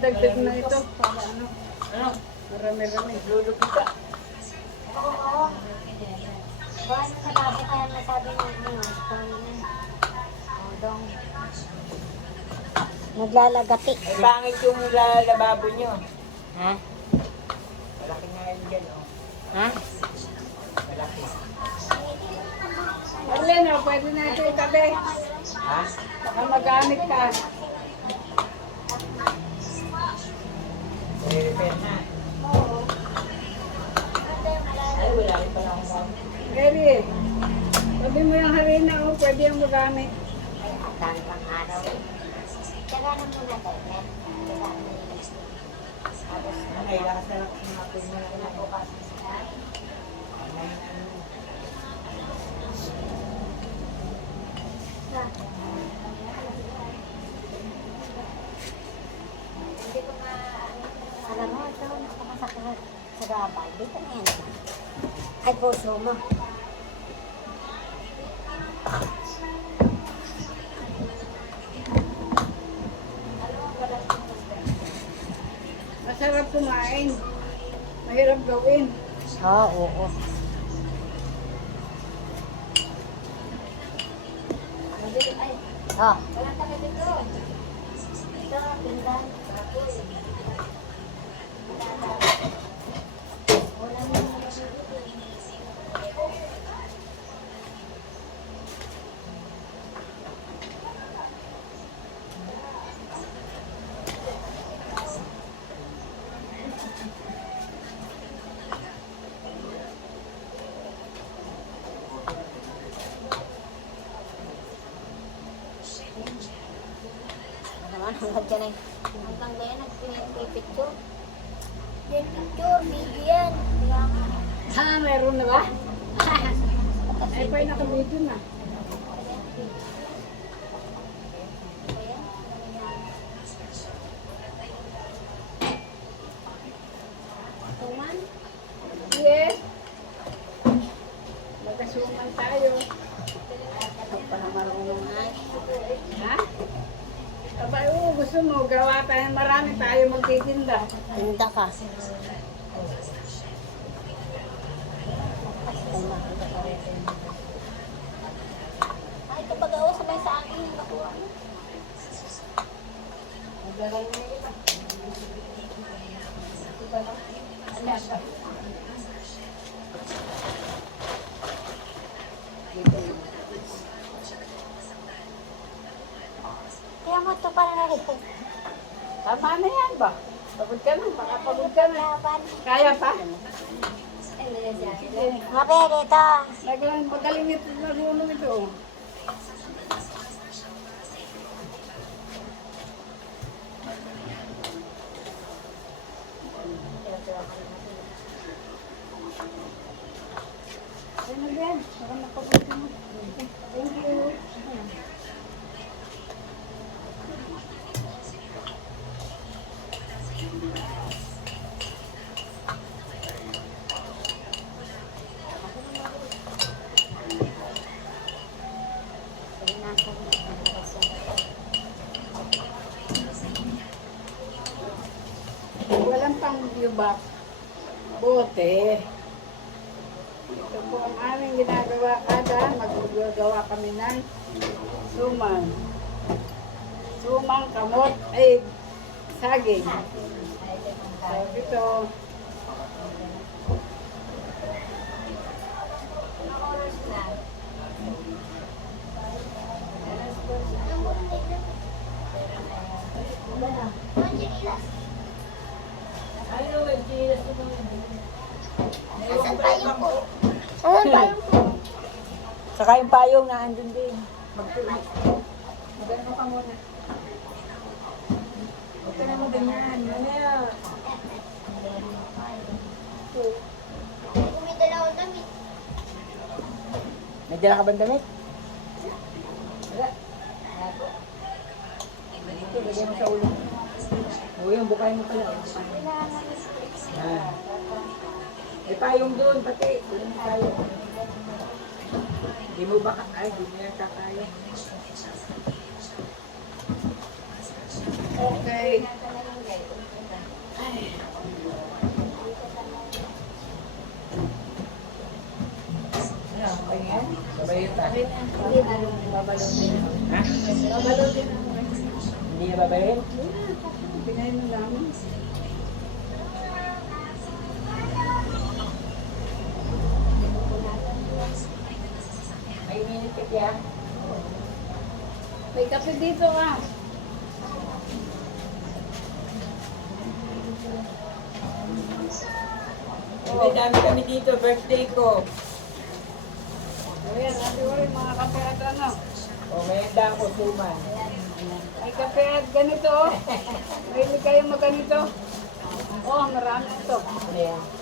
dagdag na ito. Para ano? Marami-rami. Lulupit ka. Oo. Buwan sa babo kaya nasabi niya ano. Dong. Naglalagati. Ay, pangit yung lababo nyo. Ha? Malaki nga yun dyan, oh. Ha? Malaki. Alin o, pwede na ito itabi. Ha? Baka magamit ka. Repair na. Ay, wala rin pala akong gamit. Ready? Sabi mo yung harina o, pwede yung magamit. Dami pang araw. Tsaga na muna tayo. Tapos, kailangan sa mga punya na bukas. Alam mo, ito napakasakit sa gabal. Dito na yan. Ay, puso mo. Masarap kumain. Mahirap gawin. Oo. Ah. Naman, hanggang dyan ay. Hanggang dyan, nagpipicture. Picture, video yan. Kaya nga. Ha, meron na ba? Ay, pa'y nakabidyo na. Tuman? Yes. Magkasuman tayo. Ito pa na marunong ay. Ha? Aba, oo, gusto mo, gawa tayo, marami tayo magtitinda. Tinda ka. Ay, kapag ako sabay sa akin, nakuha mo. Magalang na yun. Kaya mo ito para narito. Tama na yan ba? Pagod ka na, baka pagod ka na. Laban. Kaya pa? Mabe, dito. Magaling ito, marunong ito. Ano ba yan? Baka napagod ka mo. Thank you. Walang pang yubak. Bote. Ito po ang aming ginagawa kada magagawa kami ng suman. Sumang kamot ay saging. So dito. Ano, nagchilas ko naman. Saan tayo po? Saan tayo po? Saka yung payong na andun din. Magano ka muna. Huwag ka na mo ganyan. Mamaya. May dala akong damit. May dala ka bang damit? Wala. Ito, lagyan mo sa ulo. O yun, bukayin mo pala. Ah. May payong doon, pati. Doon tayo. Hindi mo ba ay, hindi mo yan kakaya. Okay. Hindi na rin babalutin. Ha? Babalutin ako. Hindi na babayin? Pinayin mo namin. May minute ka kaya? May kape dito ka. May dami kami dito, birthday ko. Ayan, ate Uri, mga kape at ano. O, may handa ako, suman. May kape at ganito. May kayo mo ganito. Oh, marami ito. Ano yan?